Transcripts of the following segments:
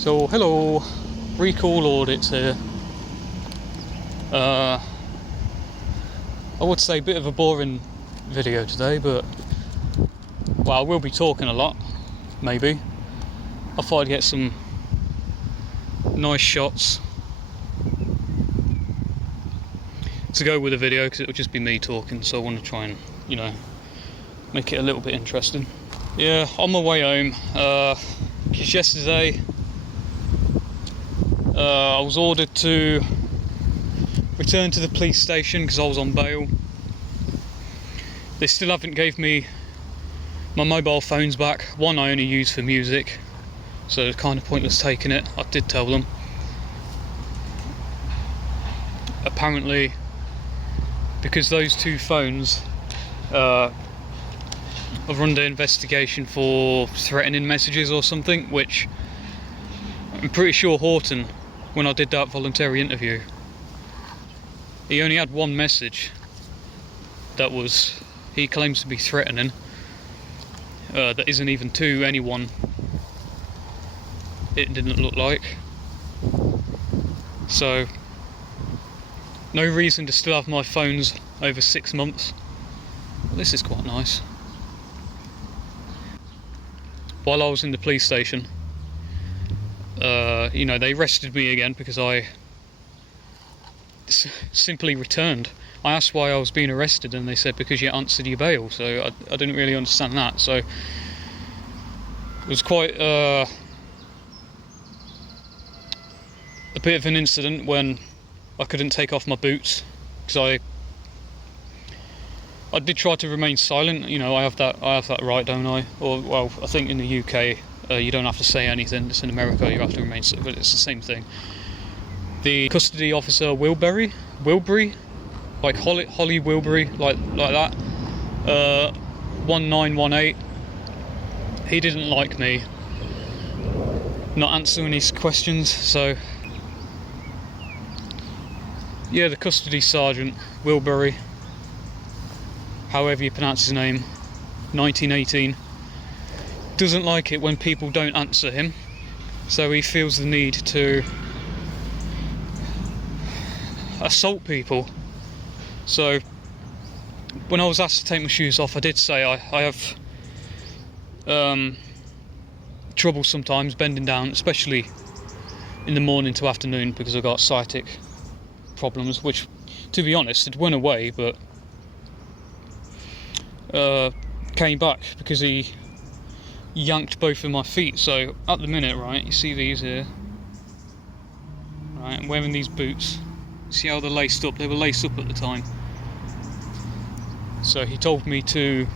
So hello, recall audits here. I would say a bit of a boring video today, but well, I will be talking a lot, maybe. I thought I'd get some nice shots to go with the video, because it would just be me talking, so I want to try and, make it a little bit interesting. Yeah, on my way home, because yesterday I was ordered to return to the police station because I was on bail. They still haven't gave me my mobile phones back. One I only use for music, so it's kind of pointless taking it. I did tell them. Apparently, because those two phones are under investigation for threatening messages or something, which I'm pretty sure Horton, when I did that voluntary interview, he only had one message that he claims to be threatening, that isn't even to anyone, it didn't look like. So no reason to still have my phones over 6 months. Well, this is quite nice. While I was in the police station, they arrested me again because I simply returned. I asked why I was being arrested, and they said because you answered your bail. So I didn't really understand that. So it was quite a bit of an incident when I couldn't take off my boots, because I did try to remain silent. I have that right, don't I? Or, well, I think in the UK you don't have to say anything. It's in America you have to remain silent, but it's the same thing. The custody officer Willoughby, like Holly Willoughby, like that, 1918. He didn't like me not answering his questions, so yeah, the custody sergeant Willoughby, however you pronounce his name, 1918, doesn't like it when people don't answer him, so he feels the need to assault people. So when I was asked to take my shoes off, I did say I have trouble sometimes bending down, especially in the morning to afternoon, because I've got sciatic problems, which, to be honest, it went away, but came back because he yanked both of my feet. So at the minute, right, you see these here, right, I'm wearing these boots. See how they're laced up? They were laced up at the time. So he told me to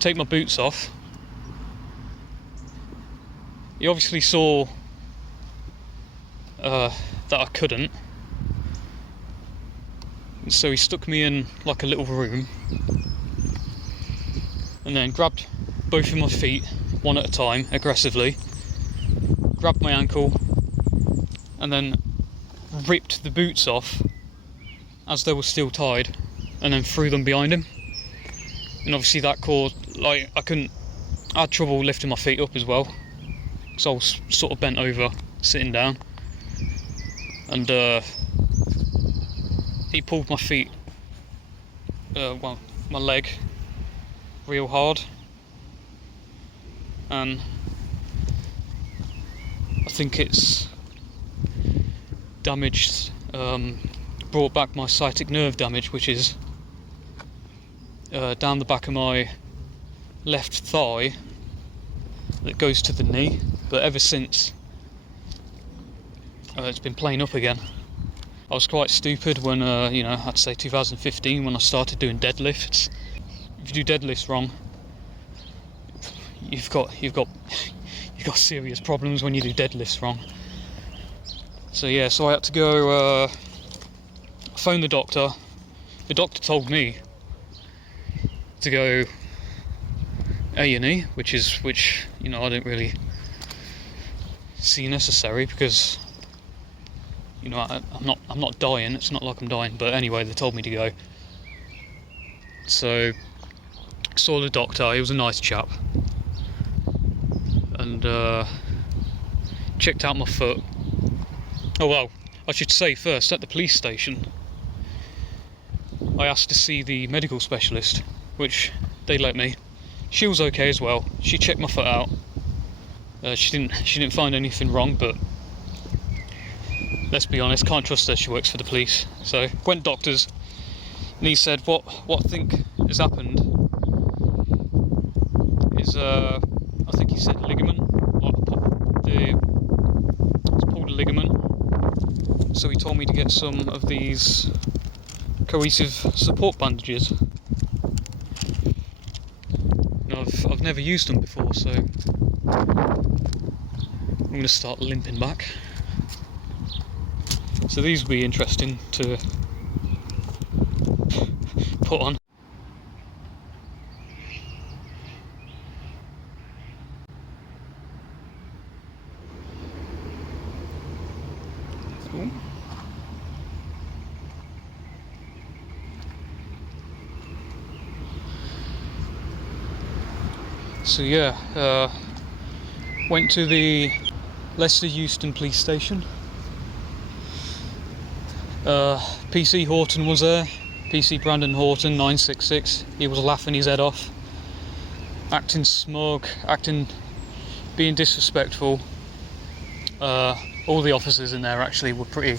take my boots off. He obviously saw that I couldn't, so he stuck me in like a little room and then grabbed both of my feet one at a time aggressively, grabbed my ankle, and then ripped the boots off as they were still tied, and then threw them behind him. And obviously that caused, I had trouble lifting my feet up as well, because I was sort of bent over, sitting down, and he pulled my feet, my leg, real hard, and I think it's damaged, brought back my sciatic nerve damage, which is down the back of my left thigh that goes to the knee, but ever since it's been playing up again. I was quite stupid when I'd say 2015, when I started doing deadlifts. If you do deadlifts wrong, you've got serious problems when you do deadlifts wrong. So yeah, so I had to go phone the doctor. The doctor told me to go A&E, which I don't really see necessary, because I'm not dying. It's not like I'm dying, but anyway, they told me to go. So saw the doctor. He was a nice chap. and checked out my foot. Oh well, I should say first, at the police station I asked to see the medical specialist, which they let me. She was okay as well. She checked my foot out. She didn't find anything wrong, but let's be honest, can't trust her, she works for the police. So went doctors, and he said what I think has happened is I think he said ligament, like it's pulled a ligament. So he told me to get some of these cohesive support bandages. Now, I've never used them before, so I'm going to start limping back. So these will be interesting to put on. Cool. So yeah, went to the Leicester Euston police station. PC Horton was there, PC Brandon Horton 966. He was laughing his head off, acting smug, being disrespectful. All the officers in there actually were pretty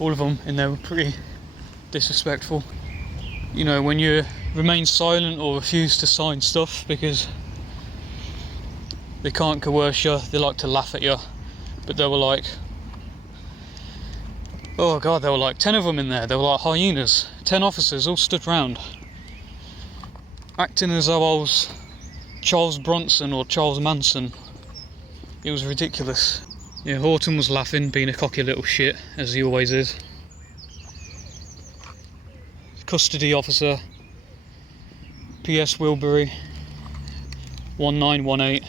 all of them in there were pretty disrespectful. You know, when you remain silent or refuse to sign stuff because they can't coerce you, they like to laugh at you. But there were like, oh god, there were like 10 of them in there. They were like hyenas. 10 officers all stood round, acting as though I was Charles Bronson or Charles Manson. It was ridiculous. Yeah, Horton was laughing, being a cocky little shit, as he always is. Custody officer, PS Wilbury 1918.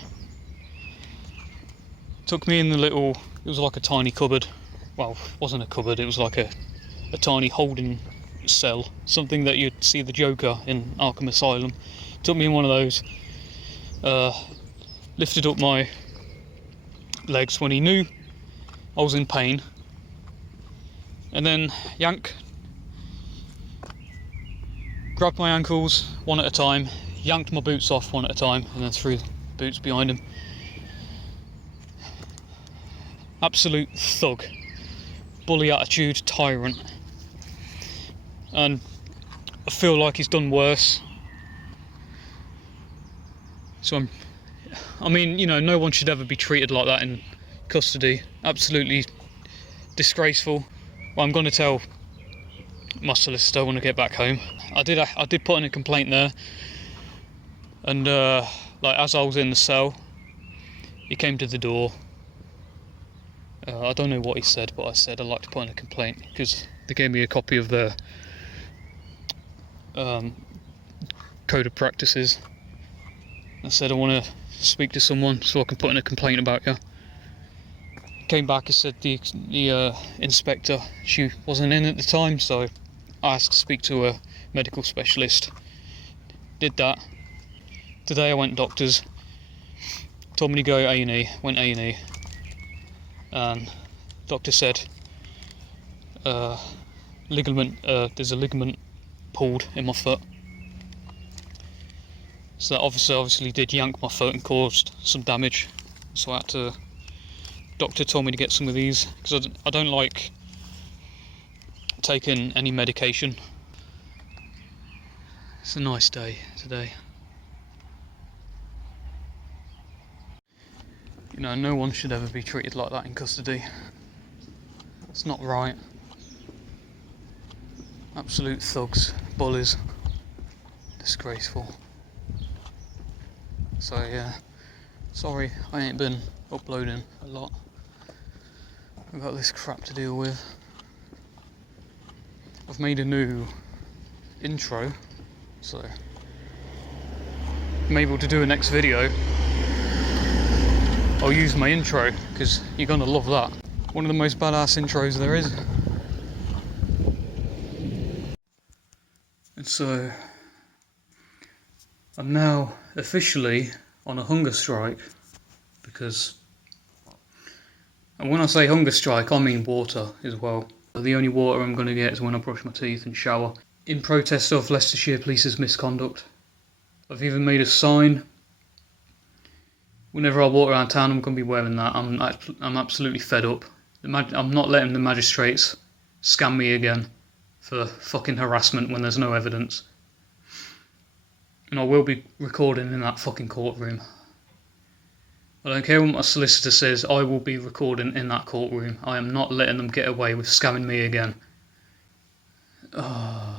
Took me in the little, it was like a tiny cupboard. Well, it wasn't a cupboard, it was like a tiny holding cell. Something that you'd see the Joker in Arkham Asylum. Took me in one of those. Lifted up my legs when he knew I was in pain. And then grabbed my ankles one at a time, yanked my boots off one at a time, and then threw the boots behind him. Absolute thug, bully attitude, tyrant. And I feel like he's done worse. So I mean, you know, no one should ever be treated like that in custody. Absolutely disgraceful. Well, I'm going to tell my solicitor when I get back home. I did put in a complaint there, and like as I was in the cell, he came to the door. I don't know what he said, but I said I'd like to put in a complaint because they gave me a copy of the code of practices. I said I want to speak to someone so I can put in a complaint about you. Came back and said the inspector, she wasn't in at the time, so I asked to speak to a medical specialist. Did that. Today I went doctors. Told me to go A&E. Went A&E. And doctor said ligament. There's a ligament pulled in my foot. So that obviously did yank my foot and caused some damage. So I had to. Doctor told me to get some of these because I don't like taking any medication. It's a nice day today. You know, no one should ever be treated like that in custody. It's not right. Absolute thugs, bullies, disgraceful. So yeah, sorry I ain't been uploading a lot. I've got this crap to deal with. I've made a new intro, so I'm able to do a next video. I'll use my intro because you're gonna love that. One of the most badass intros there is. And so I'm now officially on a hunger strike, because, and when I say hunger strike, I mean water as well. The only water I'm going to get is when I brush my teeth and shower, in protest of Leicestershire Police's misconduct. I've even made a sign. Whenever I walk around town, I'm going to be wearing that. I'm absolutely fed up. I'm not letting the magistrates scam me again for fucking harassment when there's no evidence. And I will be recording in that fucking courtroom. I don't care what my solicitor says, I will be recording in that courtroom. I am not letting them get away with scamming me again. Oh.